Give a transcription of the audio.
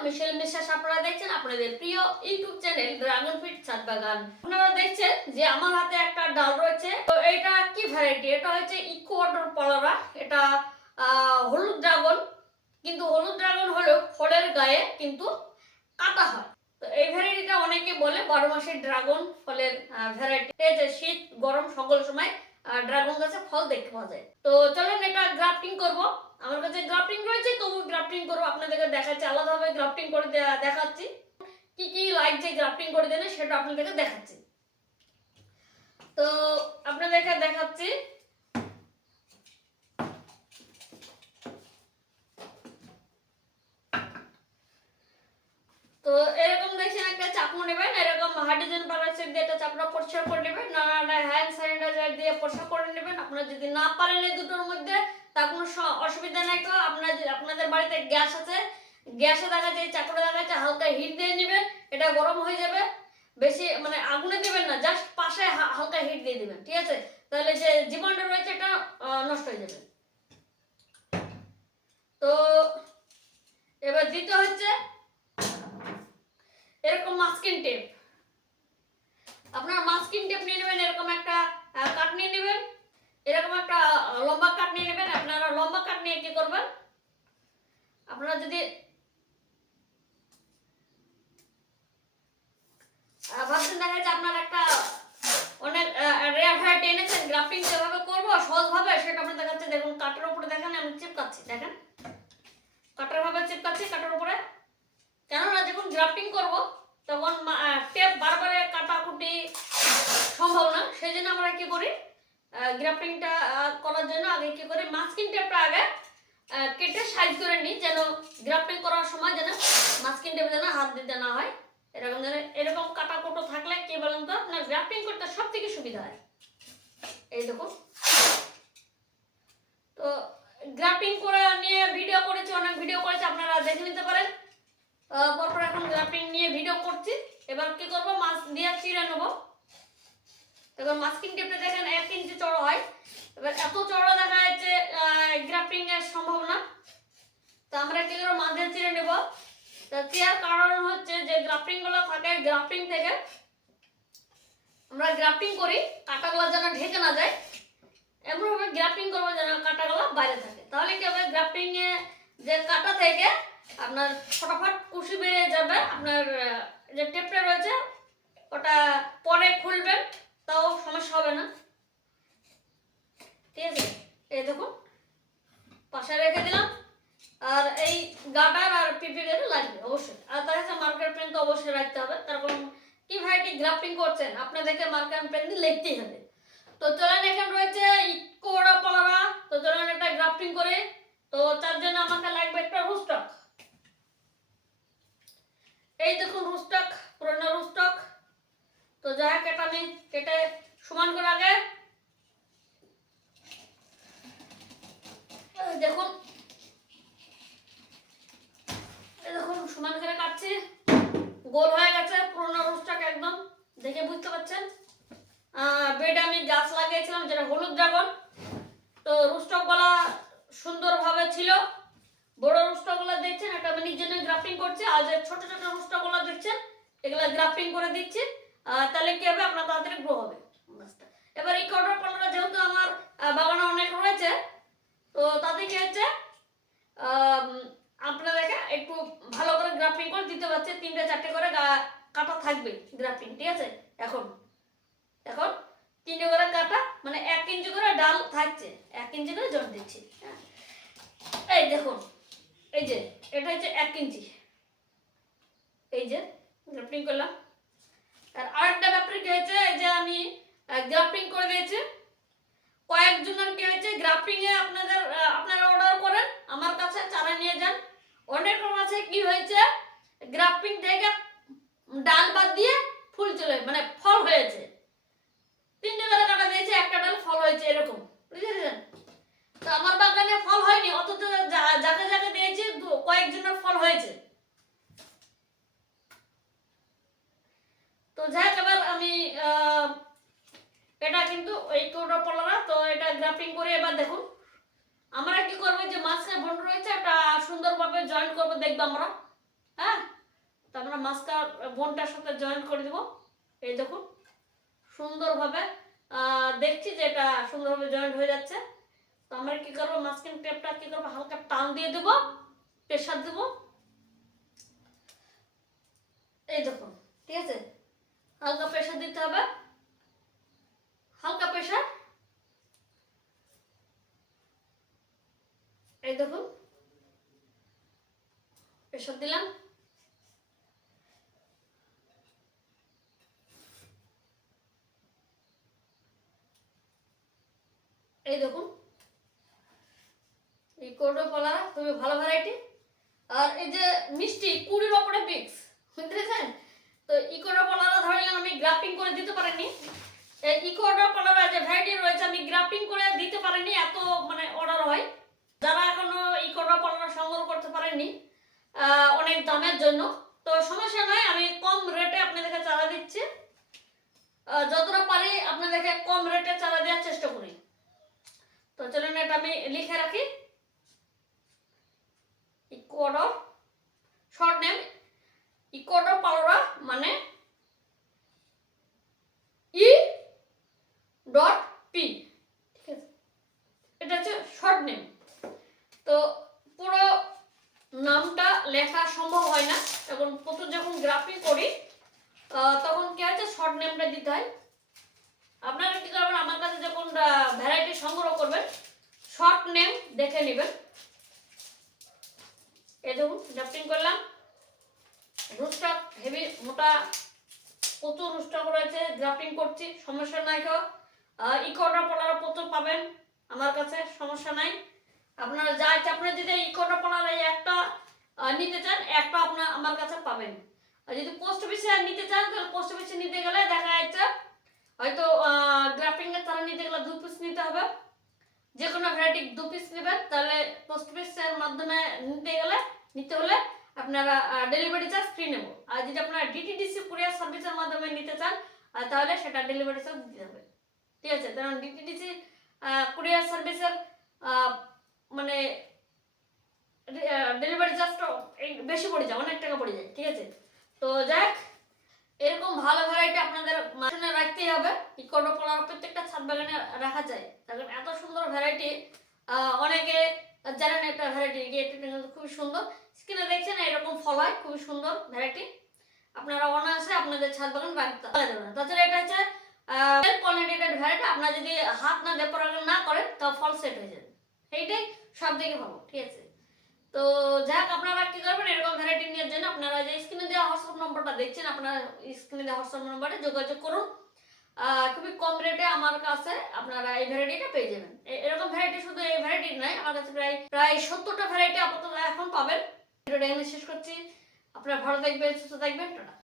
আমি দেখছেন, আপনাদের প্রিয় ইউটিউব চ্যানেল ড্রাগন দেখছেন যে আমার হাতে একটা ডাল রয়েছে। তো এটা কি ভ্যারাইটি এটা হচ্ছে পলারা। এটা হলুদ ড্রাগন। কিন্তু হলুদ ড্রাগন হলেও ফলের গায়ে কিন্তু কাটা হয়। তো এই ভ্যারাইটিটা অনেকে বলে বারো মাসের ড্রাগন ফলের ভ্যারাইটি শীত, গরম সকল সময় ড্রাগন গাছে ফল দেখতে পাওয়া যায়। তো চলেন এটা গ্রাফটিং করব। আমার কাছে গ্রাফটিং রয়েছে, তবু গ্রাফটিং করব, আপনাদেরকে দেখাচ্ছি, আলাদাভাবে গ্রাফটিং করে দেখাচ্ছি। কি কি লাগছে গ্রাফটিং করে দেনে সেটা আপনাদেরকে দেখাচ্ছি। তো আপনাদেরকে দেখাচ্ছি। তো এরকম দেখছেন একটা চাকু নেবেন, এরকম হাইড্রোজেন পারক্সাইড দিয়ে একটা চাপড়া পরিষ্কার করে নেবেন না হ্যান্ড স্যানিটাইজার দিয়ে পরিষ্কার করে নেবেন। আপনারা যদি না পারেন এই দুটোর মধ্যে তা কোনো অসুবিধা নাই তো। আপনার আপনাদের বাড়িতে গ্যাস আছে, গ্যাসে দেখা যায় চাকুটা দেখা যাচ্ছে হালকা হিট দিয়ে নেবেন এটা গরম হয়ে যাবে। বেশি মানে আগুনে দেবেন না, জাস্ট পাশে হালকা হিট দিয়ে দিবেন, ঠিক আছে? তাহলে যে জীবাণু রয়েছে এটা নষ্ট হয়ে যাবে। তো এবার দ্বিতীয় হচ্ছে এরকম মাস্কিং টেপ আপনার মাস্কিং টেপ নিয়ে নেবেন এরকম একটা আহ, কাঠ নিয়ে নেবেন এরকম একটা আহ, লম্বা কাঠ নিয়ে নেবেন, আপনারা লম্বা কাঠ নিয়ে কি করবেন? আপনারা যদি দেখা যাচ্ছে আপনার একটা অনেক রেয়ার ভ্যারাইটি এনেছেন গ্রাফটিং যেভাবে করব, সহজভাবে, সেটা আপনার দেখাচ্ছে দেখুন কাঠের উপরে দেখেন, আমি চিপকাচ্ছি, দেখেন। কাঠের ভাবে চিপকাচ্ছি কাঠের উপরে। কেননা যখন গ্রাফটিং করব, তখন টেপ বারবার কাটাকুটি সম্ভব না, সেই জন্য আমরা কি করি গ্রাফটিংটা করার জন্য আগে কি করি মাস্কিং টেপটা আগে কেটে সাইজ করে নিই, যেন গ্রাফটিং করার সময় যেন মাস্কিং টেপে যেন হাত দিতে না হয়। এরকম যেন এরকম কাটা কুটো থাকলে কি বলেন তো, আপনার গ্রাফটিং করতে সব থেকে সুবিধা হয়। এই দেখুন। তো গ্রাফটিং করে নিয়ে ভিডিও করেছি, অনেক ভিডিও করেছি, আপনারা দেখে নিতে পারেন। পরপর এখন গ্রাফটিং নিয়ে ভিডিও করছি। এবার কি করব? মাছ দিয়ে চিড়ে নেব। এবার মাস্কিং টেপটা দেখেন, এক ইঞ্চি চড়া হয়। এবার এত চড়া দেখা যাচ্ছে গ্রাফটিং এর সম্ভব না তো আমরা কি করব মাঝে চিড়ে নেব? তা চেয়ার কারণ হচ্ছে যে গ্রাফটিংগুলো থাকে গ্রাফটিং থেকে। আমরা গ্রাফটিং করি, কাটাগুলো যেন ঢেকে না যায়। এমনভাবে গ্রাফটিং করব যেন কাটাগুলো বাইরে থাকে। তাহলে কি হবে? গ্রাফটিং এ যে কাটা থেকে আপনার ফটাফট কুশি বেরিয়ে যাবে। আপনার যে টেপটা রয়েছে, ওটা পরে খুলবেন তাও সমস্যা হবে না ঠিক আছে এই দেখুন পাশে রেখে দিলাম আর এই গাটার আর পিপি গেলে লাগবে অবশ্যই আর তার সাথে মার্কার পেন তো অবশ্যই রাখতে হবে তারপর কি ভ্যারাইটি গ্রাফটিং আপনাদেরকে মার্কার পেন দিয়ে লিখতেই হবে তো চলেন রয়েছে পাড়া। তো চলেন একটা গ্রাফটিং করে। তো তার জন্য আমাকে লাগবে একটা রুস্টক। এই দেখুন রুস্টক, পুরনো রুস্টক। তো এটা আমি কেটে সমান করে আগে। দেখুন। দেখুন, সমান করে কাটছি। গোল হয়ে গেছে পুরনো রুস্টক একদম। দেখে বুঝতে পারছেন? বেড আমি গাছ লাগিয়েছিলাম, যেটা হলুদ ড্রাগন। তো রুষ্ট গলা সুন্দরভাবে ছিল। বড় রুস্টক গলা দেখছেন, এটা আমি নিজের গ্রাফিং করছি। আর যে ছোট ছোট গলা দেখছেন, এগুলা গ্রাফটিং করে দিচ্ছি। তাহলে কি হবে? আপনার তাড়াতাড়ি গ্রো হবে। এবার এই কটার পাল্লা যেহেতু আমার আহ, বাগানে অনেক রয়েছে তো তাতে কি হচ্ছে আম, আপনাদেরকে একটু ভালো করে গ্রাফটিং করে দিতে পারছে তিনটে চারটে করে গা- কাটা থাকবে গ্রাফটিং ঠিক আছে এখন এখন তিনটে করে কাটা মানে এক ইঞ্চি করে ডাল থাকছে, এক ইঞ্চি করে জট দিচ্ছি হ্যাঁ। এই দেখুন, এই যে, এটা হচ্ছে এক ইঞ্চি। এই যে গ্রাফটিং করলাম। আর আরেকটা ব্যাপার কি হয়েছে? এই যে আমি গ্রাফটিং করে দিয়েছি। কয়েকজনের কি হয়েছে? গ্রাফটিং এ আপনাদের আপনারা অর্ডার করেন, আমার কাছে চারা নিয়ে যান। অনেক আছে, কি হয়েছে? গ্রাফটিং থেকে ডাল বাদ দিয়ে ফুল চলে মানে ফল হয়েছে। দিয়েছে একটা ডাল ফল হয়েছে এরকম, বুঝেছেন? তো আমার বাগানে ফল হয়নি যা- যাকে যাকে দিয়েছি কয়েকজনের ফল হয়েছে। তো যাই এবার আমি এটা কিন্তু এই কোটা পড়ল না তো এটা গ্রাফটিং করে এবার দেখুন। আমরা কি করব যে মাঝখানে বন্ড রয়েছে এটা সুন্দরভাবে জয়েন করব, দেখব আমরা। হ্যাঁ? তো আমরা মাস্কার বোনটার সাথে জয়েন করে দেবো। এই দেখুন, সুন্দরভাবে দেখছি যে এটা সুন্দরভাবে জয়েন্ট হয়ে যাচ্ছে। তো আমরা কি করব? মাস্কিং টেপটা কি করব? হালকা টান দিয়ে দেবো প্রেশার দেবো। এই দেখুন ঠিক আছে? হালকা প্রেশার দিতে হবে। হালকা প্রেশার এই দেখুন প্রেশার দিলাম। এই দেখুন। এই কোটো কলারা খুবই ভালো ভ্যারাইটি আর এই যে মিষ্টি, কুড়ির ওপরে পিক্স বুঝতেছেন তো ইকোটা পলারা ধরলাম আমি গ্রাফটিং করে দিতে পারিনি। এই ইকোটা পলারা যে ভ্যারাইটি রয়েছে, আমি গ্রাফটিং করে দিতে পারিনি, এত মানে অর্ডার হয়। যারা এখনও ইকোটা পলারা সংগ্রহ করতে পারেননি অনেক দামের জন্য। তো সমস্যা নয়, আমি কম রেটে আপনাদেরকে চালা দিচ্ছি। যতটা পারি আপনাদেরকে কম রেটে চালা দেওয়ার চেষ্টা করি। তো চলুন এটা আমি লিখে রাখি। ইকুয়াডর শর্ট নেম ইকুয়াডর পালোরা মানে ই ডট পি ঠিক আছে? এটা হচ্ছে শর্ট নেম তো পুরো নামটা লেখা সম্ভব হয় না। তখন প্রচুর যখন গ্রাফিং করি তখন কি হচ্ছে শর্ট নেমটা দিতে হয়। আপনারা কি করবেন আমার কাছে যখন ভ্যারাইটি সংগ্রহ করবেন শর্ট নেম দেখে নেবেন। এই দেখুন ড্রাফটিং করলাম। রুস্টক হেভি মোটা, প্রচুর রুস্টক রয়েছে ড্রাফটিং করছি, সমস্যা নাই কেউ ইকোটা পলার প্রচুর পাবেন, আমার কাছে সমস্যা নাই। আপনারা যা ইচ্ছা, আপনারা যদি ইকোটা পলার এই একটা নিতে চান, একটা আপনার আমার কাছে পাবেন। আর যদি পোস্ট অফিসে নিতে চান, তাহলে পোস্ট অফিসে নিতে গেলে দেখা যাচ্ছে হয়তো গ্রাফটিং এর তারা নিতে গেলে দু পিস নিতে হবে। যে কোনো ভ্যারাইটি দু পিস নেবেন, তাহলে পোস্ট অফিসের মাধ্যমে নিতে গেলে, নিতে হলে আপনারা ডেলিভারি চার্জ ফ্রি নেব। আর যদি আপনারা ডিটিডিসি কুরিয়ার সার্ভিসের মাধ্যমে নিতে চান তাহলে সেটা ডেলিভারি চার্জ দিতে হবে ঠিক আছে? কারণ ডিটিডিসি কুরিয়ার সার্ভিসের মানে ডেলিভারি চার্জটা বেশি পড়ে যায়, অনেক টাকা পড়ে যায়। ঠিক আছে? তো যাক এরকম ভালো ভ্যারাইটি আপনাদের মাঝখানে রাখতেই হবে। ইকোটো পোলার প্রত্যেকটা ছাদ বাগানে রাখা যায়। কারণ এত সুন্দর ভ্যারাইটি অনেকে জানেন একটা ভ্যারাইটি খুবই সুন্দর। স্ক্রিনে দেখছেন এরকম ফল হয় খুবই সুন্দর ভ্যারাইটি আপনারা অনায়াসে আপনাদের ছাদ বাগান রাখতে তাছাড়া এটা হচ্ছে পলিনেটেড ভ্যারাইটি আপনারা যদি হাত না দিয়ে না করেন, তাও ফল সেট হয়ে যাবে। এইটাই সব দিকে ভালো, ঠিক আছে? তো যাক আপনারা কি করবেন? এরকম ভ্যারাইটি নেওয়ার জন্য আপনারা যে স্ক্রিনে দেওয়া হোয়াটসঅ্যাপ নম্বরটা দেখছেন, আপনারা স্ক্রিনে হোয়াটসঅ্যাপ নম্বরে যোগাযোগ করুন। খুবই কম রেটে আমার কাছে আপনারা এই ভ্যারাইটিটা পেয়ে যাবেন। এরকম ভ্যারাইটি শুধু এই ভ্যারাইটি নয়, আমার কাছে প্রায় প্রায় সত্তরটা ভ্যারাইটি আপাতত এখন পাবেন। ভিডিওটা এখানে শেষ করছি। আপনারা ভালো থাকবেন, সুস্থ থাকবেন, টাটা।